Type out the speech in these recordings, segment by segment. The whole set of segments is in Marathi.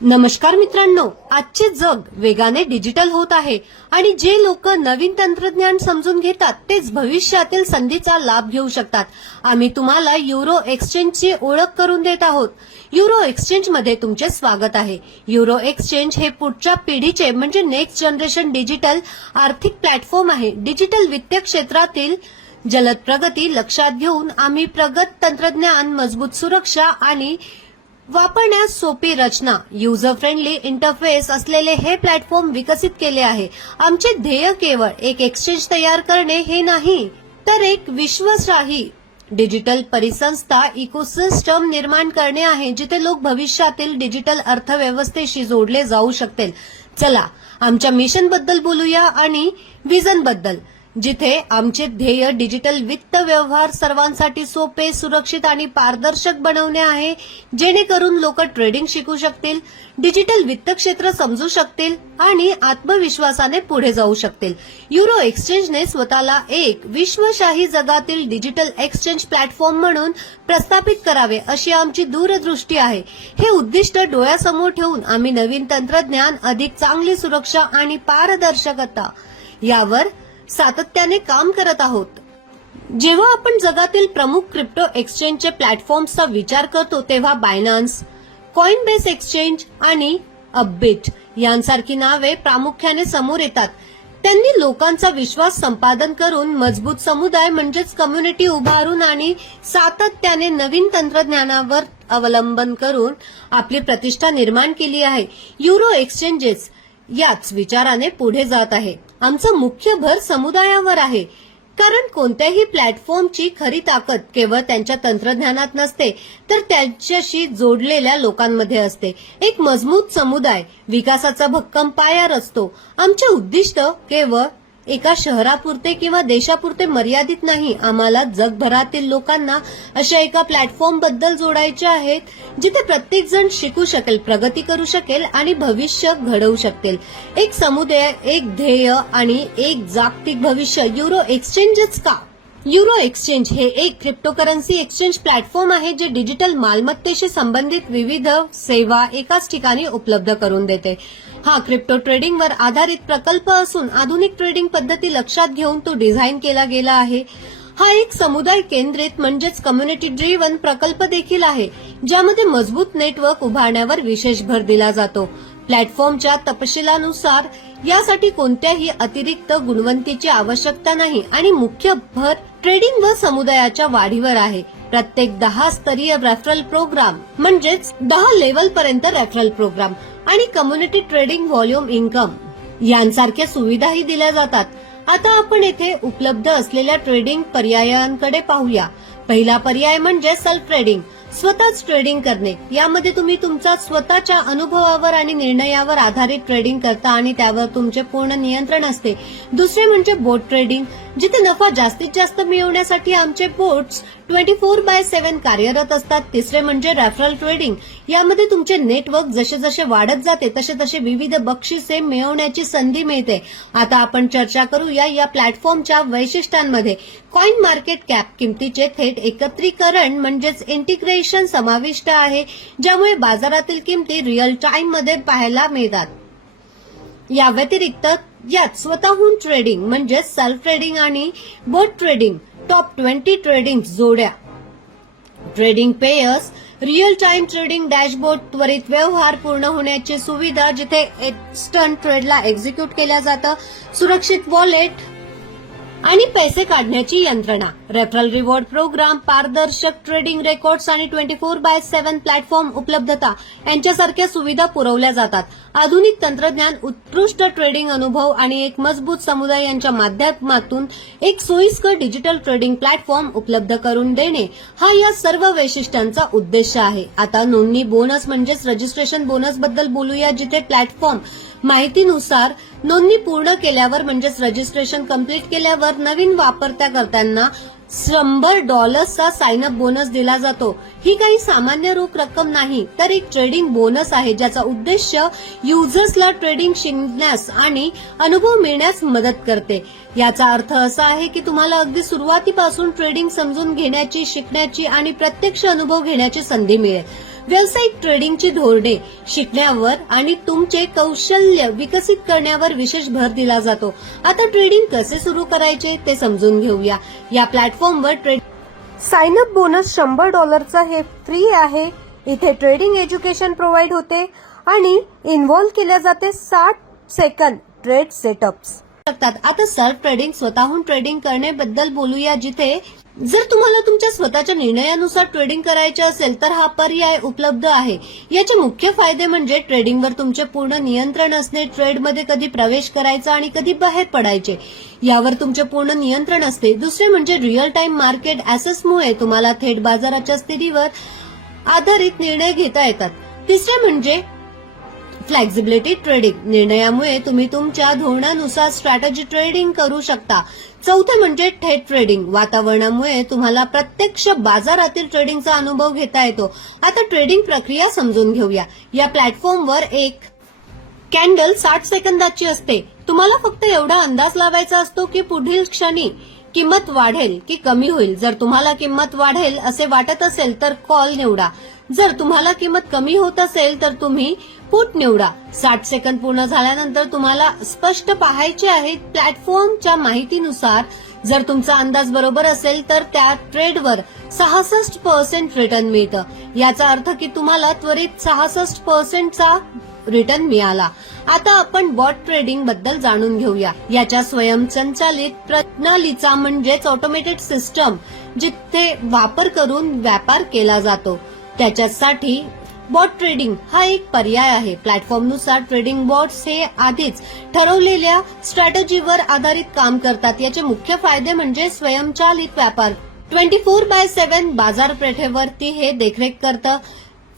नमस्कार मित्रांनो, आजचे जग वेगाने डिजिटल होत आहे आणि जे लोक नवीन तंत्रज्ञान समजून घेतात तेच भविष्यातील संधीचा लाभ घेऊ शकतात. आम्ही तुम्हाला युरो एक्सचेंजची ओळख करून देत आहोत. युरो एक्सचेंज मध्ये तुमचे स्वागत आहे. युरो एक्सचेंज हे पुढच्या पिढीचे म्हणजे नेक्स्ट जनरेशन डिजिटल आर्थिक प्लॅटफॉर्म आहे. डिजिटल वित्तीय क्षेत्रातील जलद प्रगती लक्षात घेऊन आम्ही प्रगत तंत्रज्ञान, मजबूत सुरक्षा आणि वापरण्यास सोपी रचना, युजर फ्रेंडली इंटरफेस असलेले हे प्लॅटफॉर्म विकसित केले आहे. आमचे ध्येय केवळ एक एक्सचेंज तयार करणे हे नाही, तर एक विश्वासार्ह डिजिटल परिसंस्था इकोसिस्टम निर्माण करणे आहे, जिथे लोक भविष्यातील डिजिटल अर्थव्यवस्थेशी जोडले जाऊ शकतील. चला आमच्या मिशन बद्दल बोलूया आणि विजन बद्दल, जिथे आमचे ध्येय डिजिटल वित्त व्यवहार सर्वांसाठी सोपे, सुरक्षित आणि पारदर्शक बनवणे आहे, जेणेकरून लोक ट्रेडिंग शिकू शकतील, डिजिटल वित्त क्षेत्र समजू शकतील आणि आत्मविश्वासाने पुढे जाऊ शकतील. युरो एक्सचेंजने स्वतःला एक विश्वशाही जगातील डिजिटल एक्सचेंज प्लॅटफॉर्म म्हणून प्रस्थापित करावे अशी आमची दूरदृष्टी आहे. हे उद्दिष्ट डोळ्यासमोर ठेवून आम्ही नवीन तंत्रज्ञान, अधिक चांगली सुरक्षा आणि पारदर्शकता यावर सातत्याने काम करत आहोत. जेव्हा आपण जगातील प्रमुख क्रिप्टो एक्सचेंजचे प्लॅटफॉर्म्सचा विचार करतो, तेव्हा बायनान्स, कॉइनबेस एक्सचेंज आणि अपबिट यांसारखी नावे प्रामुख्याने समोर येतात. त्यांनी लोकांचा विश्वास संपादन करून मजबूत समुदाय म्हणजेच कम्युनिटी उभारून आणि सातत्याने नवीन तंत्रज्ञानावर अवलंबन करून आपली प्रतिष्ठा निर्माण केली आहे. युरो एक्सचेंजेस याच विचाराने पुढे जात आहे. आमचा मुख्य भर समुदायावर आहे, कारण कोणत्याही प्लॅटफॉर्मची खरी ताकद केवळ त्यांच्या तंत्रज्ञानात नसते, तर त्यांच्याशी जोडलेल्या लोकांमध्ये असते. एक मजबूत समुदाय विकासाचा भक्कम पाया रचतो. आमचे उद्दिष्ट केवळ एका शहरापुरते किंवा देशापुरते मर्यादित नाही. आम्हाला जगभरातील लोकांना अशा एका प्लॅटफॉर्म बद्दल जोडायचे आहेत, जिथे प्रत्येक जण शिकू शकेल, प्रगती करू शकेल आणि भविष्य घडवू शकेल. एक समुदाय, एक ध्येय आणि एक जागतिक भविष्य. युरो एक्सचेंजच का? युरो एक्सचेंज हे एक क्रिप्टोकरन्सी एक्सचेंज प्लॅटफॉर्म आहे, जे डिजिटल मालमत्तेशी संबंधित विविध सेवा एकाच ठिकाणी उपलब्ध करून देते. हा क्रिप्टो ट्रेडिंगवर आधारित प्रकल्प असून आधुनिक ट्रेडिंग पद्धती लक्षात घेऊन तो डिझाईन केला गेला आहे. हा एक समुदाय केंद्रित म्हणजेच कम्युनिटी ड्रिव्हन प्रकल्प देखील आहे, ज्यामध्ये मजबूत नेटवर्क उभारण्यावर विशेष भर दिला जातो. प्लॅटफॉर्मच्या तपशिलानुसार यासाठी कोणत्याही अतिरिक्त गुणवंतीची आवश्यकता नाही आणि मुख्य भर ट्रेडिंग व समुदायाच्या वाढीवर आहे. प्रत्येक 10 स्तरीय रेफरल प्रोग्राम म्हणजेच 10 लेव्हल पर्यंत रेफरल प्रोग्राम आणि कम्युनिटी ट्रेडिंग व्हॉल्यूम इन्कम यांसारख्या सुविधाही दिल्या जातात. आता आपण येथे उपलब्ध असलेल्या ट्रेडिंग पर्यायांकडे पाहूया. पहिला पर्याय म्हणजे सेल्फ ट्रेडिंग, स्वतःच ट्रेडिंग करणे. यामध्ये तुम्ही तुमच्या स्वतःच्या अनुभवावर आणि निर्णयावर आधारित ट्रेडिंग करता आणि त्यावर तुमचे पूर्ण नियंत्रण असते. दुसरे म्हणजे बोट ट्रेडिंग, जिथे नफा जास्तीत जास्त मिळवण्यासाठी आमचे बोट्स 24/7 कार्यरत असतात. तिसरे म्हणजे रेफरल ट्रेडिंग. यामध्ये तुमचे नेटवर्क जसे जसे वाढत जाते तसे तसे विविध बक्षिसे मिळवण्याची संधी मिळते. आता आपण चर्चा करूया या प्लॅटफॉर्मच्या वैशिष्ट्यांमध्ये. कॉइन मार्केट कॅप किमतीचे थेट एकत्रीकरण म्हणजेच इंटिग्रेशन समाविष्ट आहे, ज्यामुळे बाजारातील किमती रिअल टाइम मध्ये पाहायला मिळतात. या व्यतिरिक्त यात स्वतःहून ट्रेडिंग म्हणजे सेल्फ ट्रेडिंग आणि बोट ट्रेडिंग, टॉप 20 ट्रेडिंग जोड्या, trading pairs, real time trading dashboard, त्वरित व्यवहार पूर्ण होण्याची सुविधा जिथे इन्स्टंट ट्रेडला एक्झिक्यूट केल्या जातं, सुरक्षित वॉलेट आणि पैसे काढण्याची यंत्रणा, रेफरल रिवॉर्ड प्रोग्राम, पारदर्शक ट्रेडिंग रेकॉर्ड्स आणि 24/7 प्लॅटफॉर्म उपलब्धता यांच्यासारख्या सुविधा पुरवल्या जातात. आधुनिक तंत्रज्ञान, उत्कृष्ट ट्रेडिंग अनुभव आणि एक मजबूत समुदाय यांच्या माध्यमातून एक सोयीस्कर डिजिटल ट्रेडिंग प्लॅटफॉर्म उपलब्ध करून देणे हा या सर्व वैशिष्ट्यांचा उद्देश आहे. आता नोंदणी बोनस म्हणजेच रजिस्ट्रेशन बोनस बद्दल बोलूया, जिथे प्लॅटफॉर्म माहितीनुसार नोंदणी पूर्ण केल्यावर म्हणजेच रजिस्ट्रेशन कंप्लीट केल्यावर नवीन वापरकर्त्यांना $100चा साइन अप बोनस दिला जातो. ही काही सामान्य रोख रक्कम नाही, तर एक ट्रेडिंग बोनस आहे, ज्याचा उद्देश युजर्सला ट्रेडिंग शिकण्यास आणि अनुभव मिळण्यास मदत करते. याचा अर्थ असा आहे की तुम्हाला अगदी सुरुवातीपासून ट्रेडिंग समजून घेण्याची, शिकण्याची आणि प्रत्यक्ष अनुभव घेण्याची संधी मिळेल. व्यावसायिक ट्रेडिंगची धोरणे शिकण्यावर आणि तुमचे कौशल्य विकसित करण्यावर विशेष भर दिला जातो. आता ट्रेडिंग कसे सुरू करायचे ते समजून घेऊया. या प्लॅटफॉर्मवर साइन अप बोनस $100 हे फ्री आहे. इथे ट्रेडिंग एज्युकेशन प्रोव्हाइड होते आणि इन्व्हॉल्व केल्या जाते 60 सेकंद ट्रेड सेटअप्स. आता सेल्फ ट्रेडिंग स्वतःहून ट्रेडिंग करण्याबद्दल बोलूया. जिथे जर तुम्हाला तुमच्या स्वतःच्या निर्णयानुसार ट्रेडिंग करायचे असेल तर हा पर्याय उपलब्ध आहे. याचे मुख्य फायदे म्हणजे ट्रेडिंगवर तुमचे पूर्ण नियंत्रण असणे, ट्रेडमध्ये कधी प्रवेश करायचा आणि कधी बाहेर पडायचे यावर तुमचे पूर्ण नियंत्रण असते. दुसरे म्हणजे रिअल टाइम मार्केट ऍसेसमुळे तुम्हाला थेट बाजाराच्या स्थितीवर आधारित निर्णय घेता येतात. तिसरे म्हणजे फ्लेक्झिबिलिटी ट्रेडिंग, निर्णयामुळे तुम्ही तुमच्या धोरणानुसार स्ट्रॅटेजी ट्रेडिंग करू शकता. चौथे म्हणजे थेट ट्रेडिंग, वातावरणामुळे तुम्हाला प्रत्यक्ष बाजारातील ट्रेडिंगचा अनुभव घेता येतो. आता ट्रेडिंग प्रक्रिया समजून घेऊया. या प्लॅटफॉर्मवर एक कॅन्डल 60 सेकंदाची असते. तुम्हाला फक्त एवढा अंदाज लावायचा असतो की पुढील क्षणी किंमत वाढेल की कमी होईल. जर तुम्हाला किंमत वाढेल असे वाटत असेल तर कॉल निवडा. जर तुम्हाला किंमत कमी होत असेल तर तुम्ही पुट निवडा. 60 सेकंद पूर्ण झाल्यानंतर तुम्हाला स्पष्ट पाहायचे आहे. प्लॅटफॉर्मच्या माहितीनुसार जर तुमचा अंदाज बरोबर असेल तर त्या ट्रेडवर 66% रिटर्न मिळतं. याचा अर्थ की तुम्हाला त्वरित 66%चा रिटर्न मिळाला. आता आपण बॉट ट्रेडिंग बद्दल जाणून घेऊया. याच्या स्वयंसंचालित प्रणालीचा म्हणजेच ऑटोमेटेड सिस्टम जिथे वापर करून व्यापार केला जातो त्याच्यासाठी बॉट ट्रेडिंग हा एक पर्याय आहे. प्लॅटफॉर्मनुसार ट्रेडिंग बॉट्स हे आधीच ठरवलेल्या स्ट्रॅटेजीवर आधारित काम करतात. याचे मुख्य फायदे म्हणजे स्वयंचलित व्यापार, 24/7 बाजारपेठेवरती हे देखरेख करतं,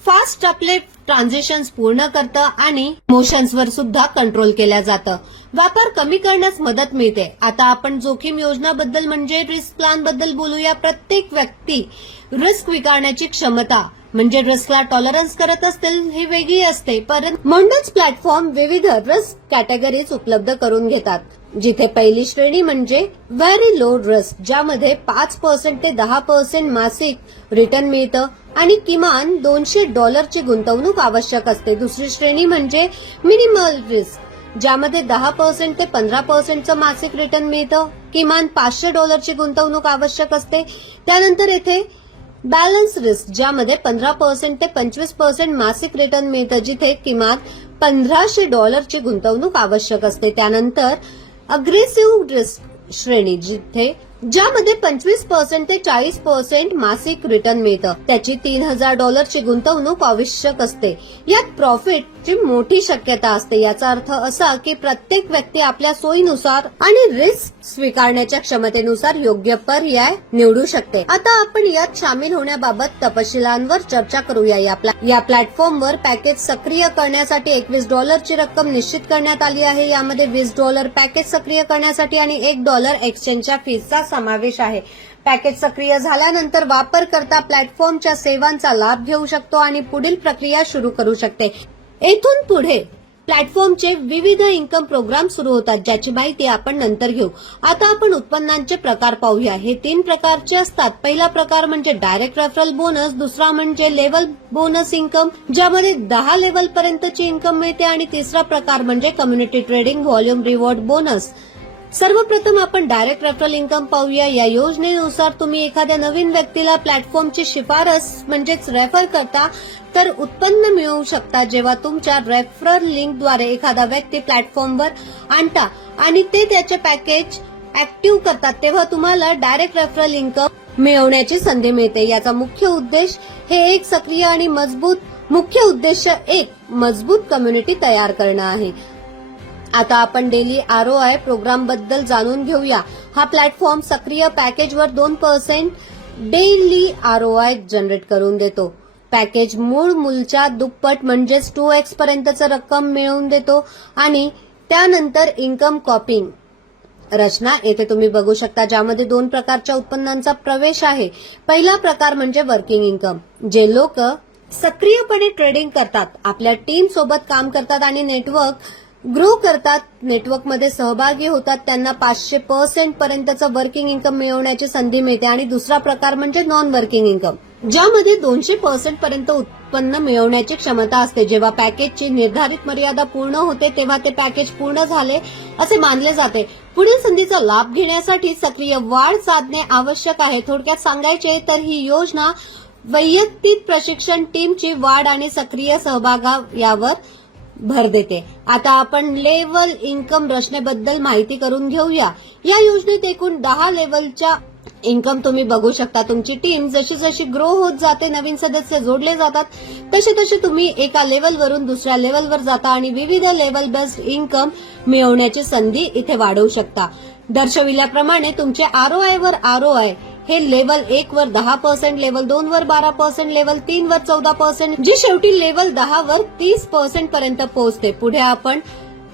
फास्ट आपले ट्रान्झॅक्शन्स पूर्ण करतं आणि इमोशन्सवर सुद्धा कंट्रोल केल्या जातं. व्यापार कमी करण्यास मदत मिळते. आता आपण जोखीम योजनाबद्दल म्हणजे रिस्क प्लॅन बद्दल बोलूया. प्रत्येक व्यक्ती रिस्क स्वीकारण्याची क्षमता म्हणजे रिस्कला टॉलरन्स करत असतील ही वेगळी असते. परंतु म्हणूनच प्लॅटफॉर्म विविध रिस्क कॅटेगरीज उपलब्ध करून घेतात. जिथे पहिली श्रेणी म्हणजे व्हेरी लो रिस्क, ज्यामध्ये 5% ते 10% मासिक रिटर्न मिळतं आणि किमान $200 गुंतवणूक आवश्यक असते. दुसरी श्रेणी म्हणजे मिनिमल रिस्क, ज्यामध्ये 10% ते 15% मासिक रिटर्न मिळतं, किमान $500 गुंतवणूक आवश्यक असते. त्यानंतर येथे बॅलन्स रिस्क, ज्यामध्ये 15% ते 25% मासिक रिटर्न मिळतं, जिथे किमान $1500 गुंतवणूक आवश्यक असते. त्यानंतर अग्रेसिव्ह रिस्क श्रेणी, ज्यामध्ये 25% ते 40% मासिक रिटर्न मिळतं, त्याची $3000 गुंतवणूक आवश्यक असते. यात प्रॉफिटची मोठी शक्यता असते. याचा अर्थ असा की प्रत्येक व्यक्ती आपल्या सोयीनुसार आणि रिस्क स्वीकारण्याच्या क्षमतेनुसार योग्य पर्याय निवडू शकते. आता आपण यात सामील होण्याबाबत तपशिलांवर चर्चा करूया. या प्लॅटफॉर्मवर पॅकेज सक्रिय करण्यासाठी $21 रक्कम निश्चित करण्यात आली आहे. यामध्ये $20 पॅकेज सक्रिय करण्यासाठी आणि $1 एक्सचेंजच्या फीसचा समावेश आहे. पॅकेज सक्रिय झाल्यानंतर वापरकर्ता प्लॅटफॉर्मच्या सेवांचा लाभ घेऊ शकतो आणि पुढील प्रक्रिया सुरू करू शकते. येथून पुढे प्लॅटफॉर्मचे विविध इन्कम प्रोग्राम सुरू होतात, ज्याची माहिती आपण नंतर घेऊ. आता आपण उत्पन्नांचे प्रकार पाहूया. हे 3 प्रकारचे असतात. पहिला प्रकार म्हणजे डायरेक्ट रेफरल बोनस, दुसरा म्हणजे लेवल बोनस इन्कम, ज्यामध्ये 10 लेवल पर्यंतची इन्कम मिळते आणि तिसरा प्रकार म्हणजे community trading volume reward bonus. सर्वप्रथम आपण डायरेक्ट रेफरल इन्कम पाहूया. या योजनेनुसार तुम्ही एखाद्या नवीन व्यक्तीला प्लॅटफॉर्मची शिफारस म्हणजेच रेफर करता तर उत्पन्न मिळवू शकता. जेव्हा तुमच्या रेफरल लिंकद्वारे एखादा व्यक्ती प्लॅटफॉर्मवर आणता आणि ते त्याचे पॅकेज ऍक्टिव्ह करतात तेव्हा तुम्हाला डायरेक्ट रेफरल इन्कम मिळवण्याची संधी मिळते. याचा मुख्य उद्देश एक मजबूत कम्युनिटी तयार करणं आहे. आता आपण डेली ROI प्रोग्राम बद्दल जाणून घेऊया. हा प्लॅटफॉर्म सक्रिय पॅकेजवर 2% डेली ROI जनरेट करून देतो. पॅकेज मूळ मूल्याच्या दुप्पट म्हणजेच 2x पर्यंतचं रक्कम मिळवून देतो आणि त्यानंतर इन्कम कॉपिंग रचना येथे तुम्ही बघू शकता, ज्यामध्ये 2 प्रकारच्या उत्पन्नांचा प्रवेश आहे. पहिला प्रकार म्हणजे वर्किंग इन्कम, जे लोक सक्रियपणे ट्रेडिंग करतात, आपल्या टीम सोबत काम करतात आणि नेटवर्क ग्रो करतात, नेटवर्कमध्ये सहभागी होतात, त्यांना 500% पर्यंतचं वर्किंग इन्कम मिळवण्याची संधी मिळते. आणि दुसरा प्रकार म्हणजे नॉन वर्किंग इन्कम, ज्यामध्ये 200% पर्यंत उत्पन्न मिळवण्याची क्षमता असते. जेव्हा पॅकेजची निर्धारित मर्यादा पूर्ण होते तेव्हा ते पॅकेज पूर्ण झाले असे मानले जाते. पुढील संधीचा लाभ घेण्यासाठी सक्रिय वाढ साधणे आवश्यक आहे. थोडक्यात सांगायचे तर ही योजना वैयक्तिक प्रशिक्षण टीमची वाढ आणि सक्रिय सहभाग यावर भर देते. आता आपण लेव्हल इन्कम रचनेबद्दल माहिती करून घेऊया. या योजनेत एकूण 10 लेव्हलच्या इन्कम तुम्ही बघू शकता. तुमची टीम जशी जशी ग्रो होत जाते, नवीन सदस्य जोडले जातात, तसे तसे तुम्ही एका लेव्हलवरून दुसऱ्या लेव्हलवर जाता आणि विविध लेव्हल बेस्ड इन्कम मिळवण्याची संधी इथे वाढवू शकता. दर्शविल्याप्रमाणे तुमचे आरओआय वर आरओआय हे लेव्हल 1 वर 10%, लेव्हल 2 वर 12%, लेव्हल 3 वर 14%, जी शेवटी लेव्हल 10 वर 30% पर्यंत पोहोचते. पुढे आपण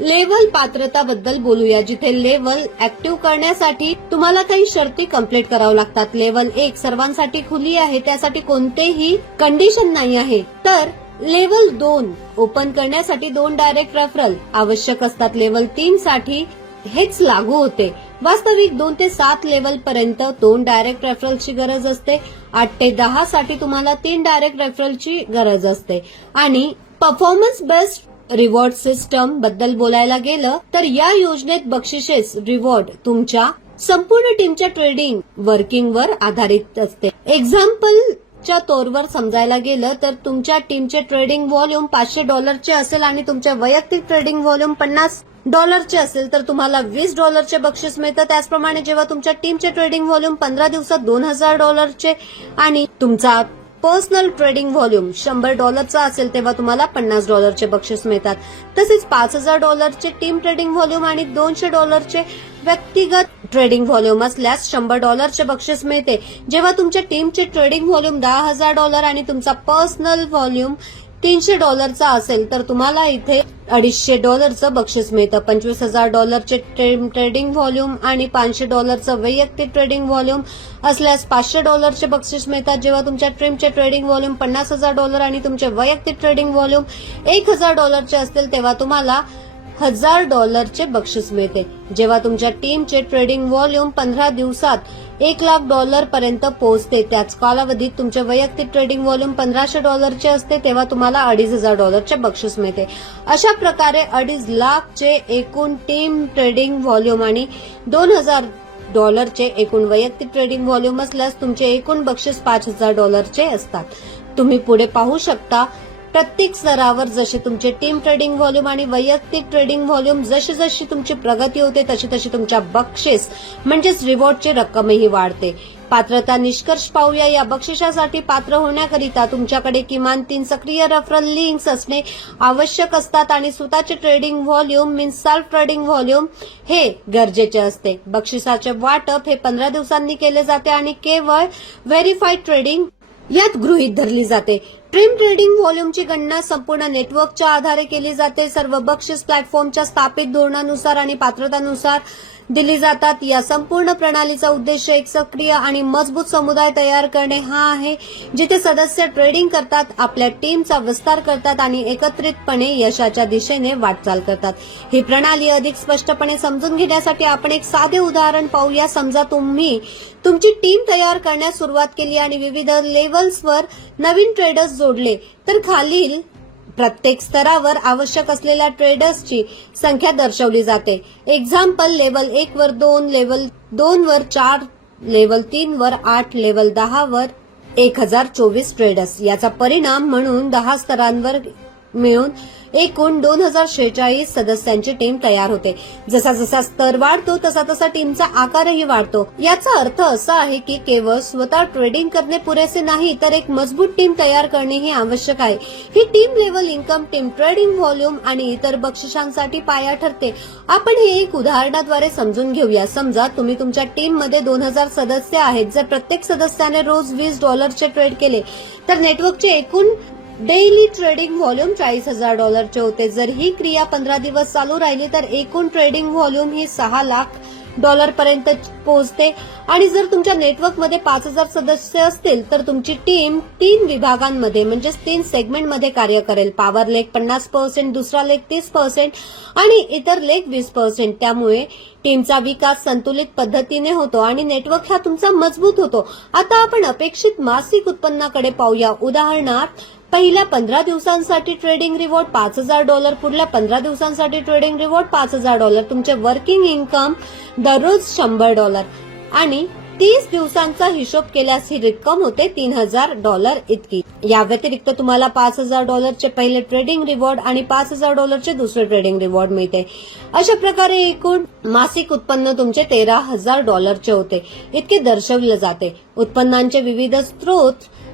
लेव्हल पात्रता बद्दल बोलूया, जिथे लेव्हल ऍक्टिव्ह करण्यासाठी तुम्हाला काही शर्ती कंप्लीट कराव्या लागतात. लेव्हल 1 सर्वांसाठी खुली आहे, त्यासाठी कोणतेही कंडिशन नाही आहे. तर लेव्हल 2 ओपन करण्यासाठी 2 डायरेक्ट रेफरल आवश्यक असतात. लेव्हल 3 साठी हेच लागू होते. वास्तविक 2 ते 7 लेव्हल पर्यंत 2 डायरेक्ट रेफरलची गरज असते. 8 ते 10 साठी तुम्हाला 3 डायरेक्ट रेफरलची गरज असते. आणि परफॉर्मन्स बेस्ड रिवॉर्ड सिस्टम बद्दल बोलायला गेलं तर या योजनेत बक्षिसेस रिवॉर्ड तुमच्या संपूर्ण टीमच्या ट्रेडिंग वर्किंगवर आधारित असते. एक्झाम्पलच्या तौरवर समजायला गेलं तर तुमच्या टीमचे ट्रेडिंग व्हॉल्यूम $500 असेल आणि तुमचे वैयक्तिक ट्रेडिंग व्हॉल्यूम $50 असेल तर तुम्हाला $20 बक्षीस मिळतं. त्याचप्रमाणे जेव्हा तुमच्या टीमचे ट्रेडिंग व्हॉल्यूम 15 दिवसात $2000 आणि तुमचा पर्सनल ट्रेडिंग व्हॉल्यूम $100 असेल तेव्हा तुम्हाला $50 बक्षीस मिळतात. तसेच $5000 टीम ट्रेडिंग व्हॉल्यूम आणि $200 व्यक्तिगत ट्रेडिंग व्हॉल्यूम असल्यास $100 बक्षीस मिळते. जेव्हा तुमच्या टीमचे ट्रेडिंग व्हॉल्यूम $10,000 आणि तुमचा पर्सनल व्हॉल्यूम $300 असेल तर तुम्हाला इथे $250 बक्षीस मिळतं. $25,000 ट्रेडिंग व्हॉल्यूम आणि $500 वैयक्तिक ट्रेडिंग व्हॉल्यूम असल्यास $500 बक्षीस मिळतात. जेव्हा तुमच्या टीमचे ट्रेडिंग व्हॉल्यूम $50,000 आणि तुमचे वैयक्तिक ट्रेडिंग व्हॉल्यूम $1,000 असतील तेव्हा तुम्हाला $1,000 बक्षीस मिळते. जेव्हा तुमच्या टीमचे ट्रेडिंग व्हॉल्यूम 15 दिवसात $1,00,000 पर्यंत पोहोचते, त्याच कालावधीत तुमचे वैयक्तिक ट्रेडिंग व्हॉल्यूम $1,500 असते तेव्हा तुम्हाला $2,500 बक्षीस मिळते. अशा प्रकारे $2,50,000 एकूण टीम ट्रेडिंग व्हॉल्यूम आणि $2,000 एकूण वैयक्तिक ट्रेडिंग व्हॉल्यूम असल्यास तुमचे एकूण बक्षीस $5,000 असतात. तुम्ही पुढे पाहू शकता प्रत्येक स्तरावर जसे तुमचे टीम ट्रेडिंग व्हॉल्यूम आणि वैयक्तिक ट्रेडिंग व्हॉल्यूम जशी जशी तुमची प्रगती होते तशी तशी तुमच्या बक्षीस म्हणजेच रिवॉर्डची रक्कमही वाढते. पात्रता निष्कर्ष पाहूया. या बक्षिसासाठी पात्र होण्याकरिता तुमच्याकडे किमान 3 सक्रिय रेफरल लिंक्स असणे आवश्यक असतात आणि स्वतःचे trading volume means self trading volume हे गरजेचे असते. बक्षिसाचे वाटप हे 15 दिवसांनी केले जाते आणि केवळ व्हेरीफाईड ट्रेडिंग यात गृहीत धरली जाते. टीम ट्रेडिंग व्हॉल्यूमची गणना संपूर्ण नेटवर्कच्या आधारे केली जाते. सर्व बक्षीस प्लॅटफॉर्मच्या स्थापित धोरणानुसार आणि पात्रतानुसार दिली जातात. या संपूर्ण प्रणालीचा उद्देश एक सक्रिय आणि मजबूत समुदाय तयार करणे हा आहे, जिथे सदस्य ट्रेडिंग करतात, आपल्या टीमचा विस्तार करतात आणि एकत्रितपणे यशाच्या दिशेने वाटचाल करतात. ही प्रणाली अधिक स्पष्टपणे समजून घेण्यासाठी आपण एक साधे उदाहरण पाहूया. समजा तुम्ही तुमची टीम तयार करण्यास सुरुवात केली आणि विविध लेव्हल्सवर नवीन ट्रेडर्स जोडले तर खालील प्रत्येक स्तरावर आवश्यक असलेल्या ट्रेडर्सची संख्या दर्शवली जाते. एक्झाम्पल लेव्हल 1 वर 2, लेव्हल 2 वर 4, लेव्हल 3 वर 8, लेव्हल 10 वर 1024 ट्रेडर्स. याचा परिणाम म्हणून 10 स्तरांवर मिळून एकूण 2046 सदस्यांची टीम तयार होते. जसा जसा स्तर वाढतो तसा तसा टीमचा आकारही वाढतो. याचा अर्थ असा आहे की केवळ स्वतः ट्रेडिंग करणे पुरेसे नाही तर एक मजबूत टीम तयार करणेही आवश्यक आहे. ही team level income, team trading volume आणि इतर बक्षिसांसाठी पाया ठरते. आपण हे एक उदाहरणाद्वारे समजून घेऊया. समजा तुम्ही तुमच्या टीममध्ये 2000 सदस्य आहेत. जर प्रत्येक सदस्याने रोज $20 ट्रेड केले तर नेटवर्कचे एकूण डेली ट्रेडिंग व्हॉल्यूम $40,000 होते. जर ही क्रिया 15 दिवस चालू राहिली तर एकूण ट्रेडिंग व्हॉल्यूम ही $6 लाख पर्यंत पोहोचते. आणि जर तुमच्या नेटवर्कमध्ये 5000 सदस्य असतील तर तुमची टीम 3 विभागांमध्ये म्हणजेच 3 सेगमेंटमध्ये कार्य करेल. पॉवर लेग 50%, दुसरा लेग 30% आणि इतर लेग 20%. त्यामुळे टीमचा विकास संतुलित पद्धतीने होतो आणि नेटवर्क हा तुमचा मजबूत होतो. आता आपण अपेक्षित मासिक उत्पन्नाकडे पाहूया. उदाहरणार्थ पहिल्या 15 दिवसांसाठी ट्रेडिंग रिवॉर्ड $5,000, पुढल्या 15 दिवसांसाठी ट्रेडिंग रिवॉर्ड $5,000, तुमचे वर्किंग इन्कम दररोज $100 आणि 30 दिवसांचा हिशोब केल्यास ही रक्कम होते $3,000 इतकी. या व्यतिरिक्त तुम्हाला $5,000 चे पहिले ट्रेडिंग रिवॉर्ड आणि $5,000 चे दुसरे ट्रेडिंग रिवॉर्ड मिळते. अशा प्रकारे एकूण मासिक उत्पन्न तुमचे $13,000 चे होते इतके दर्शवले जाते. उत्पन्नांचे विविध स्रोत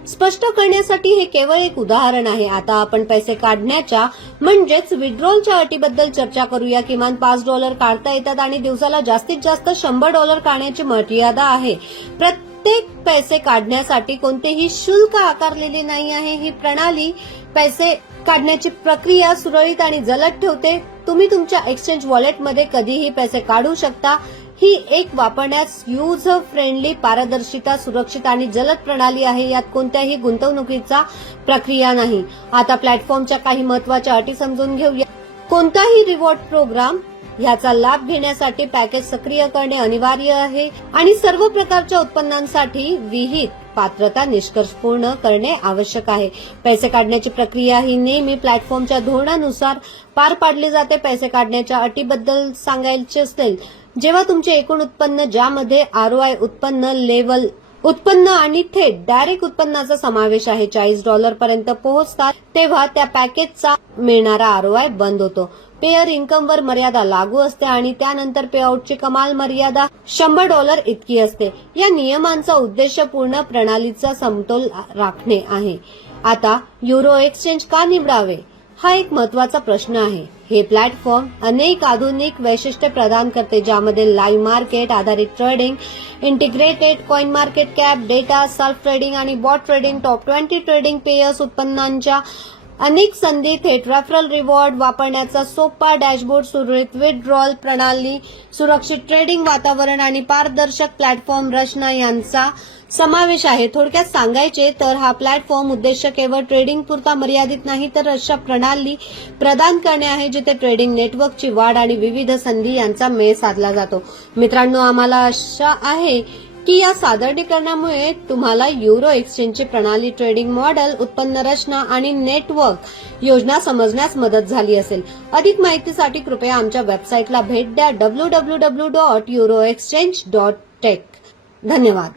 स्पष्ट करण्यासाठी हे केवळ एक उदाहरण आहे. आता आपण पैसे काढण्याच्या म्हणजेच विड्रॉलच्या अटीबद्दल चर्चा करूया. किमान $5 काढता येतात आणि दिवसाला जास्तीत जास्त $100 काढण्याची मर्यादा आहे. प्रत्येक पैसे काढण्यासाठी कोणतेही शुल्क आकारलेले नाही आहे. ही प्रणाली पैसे काढण्याची प्रक्रिया सुरळीत आणि जलद ठेवते. तुम्ही तुमच्या एक्सचेंज वॉलेटमध्ये कधीही पैसे काढू शकता. ही एक वापरण्यास युजर फ्रेंडली, पारदर्शिता, सुरक्षित आणि जलद प्रणाली आहे. यात कोणत्याही गुंतवणुकीचा प्रक्रिया नाही. आता प्लॅटफॉर्मच्या काही महत्त्वाच्या अटी समजून घेऊया. कोणताही रिवॉर्ड प्रोग्राम याचा लाभ घेण्यासाठी पॅकेज सक्रिय करणे अनिवार्य आहे आणि सर्व प्रकारच्या उत्पन्नांसाठी विहित पात्रता निष्कर्ष पूर्ण करणे आवश्यक आहे. पैसे काढण्याची प्रक्रिया ही नेहमी प्लॅटफॉर्मच्या धोरणानुसार पार पाडली जाते. पैसे काढण्याच्या अटीबद्दल सांगायचे असेल, जेव्हा तुमचे एकूण उत्पन्न, ज्यामध्ये आरओआय उत्पन्न, लेवल उत्पन्न आणि थेट डायरेक्ट उत्पन्नाचा समावेश आहे, $40 पर्यंत पोहोचतात, तेव्हा त्या पॅकेजचा मिळणारा आरओआय बंद होतो. पेअर इन्कमवर मर्यादा लागू असते आणि त्यानंतर पेआउटची कमाल मर्यादा $100 इतकी असते. या नियमांचा उद्देश पूर्ण प्रणालीचा समतोल राखणे आहे. आता युरो एक्सचेंज का निवडावे हा एक महत्वाचा प्रश्न आहे. हे प्लॅटफॉर्म अनेक आधुनिक वैशिष्ट्ये प्रदान करते, ज्यामध्ये लाईव्ह मार्केट आधारित trading, integrated coin market cap, data, self trading आणि bot trading, top 20 trading pairs, उत्पन्नांच्या अनेक संधी, थेट रेफरल रिवॉर्ड, वापरण्याचा सोपा डॅशबोर्ड, सुरळीत विथड्रॉल प्रणाली, सुरक्षित ट्रेडिंग वातावरण आणि पारदर्शक प्लॅटफॉर्म रचना यांचा समावेश आहे. थोडक्यात सांगायचे तर हा प्लॅटफॉर्म उद्देश केवळ ट्रेडिंग पुरता मर्यादित नाही, तर अशा प्रणाली प्रदान करणे आहे जिथे ट्रेडिंग नेटवर्कची वाढ आणि विविध संधी यांचा मेळ साधला जातो. मित्रांनो, आम्हाला आशा आहे की या सादरीकरणामुळे तुम्हाला युरो एक्सचेंजची प्रणाली, ट्रेडिंग मॉडेल, उत्पन्न रचना आणि नेटवर्क योजना समजण्यास मदत झाली असेल. अधिक माहितीसाठी कृपया आमच्या वेबसाईटला भेट द्या www.euroexchange.tech. धन्यवाद.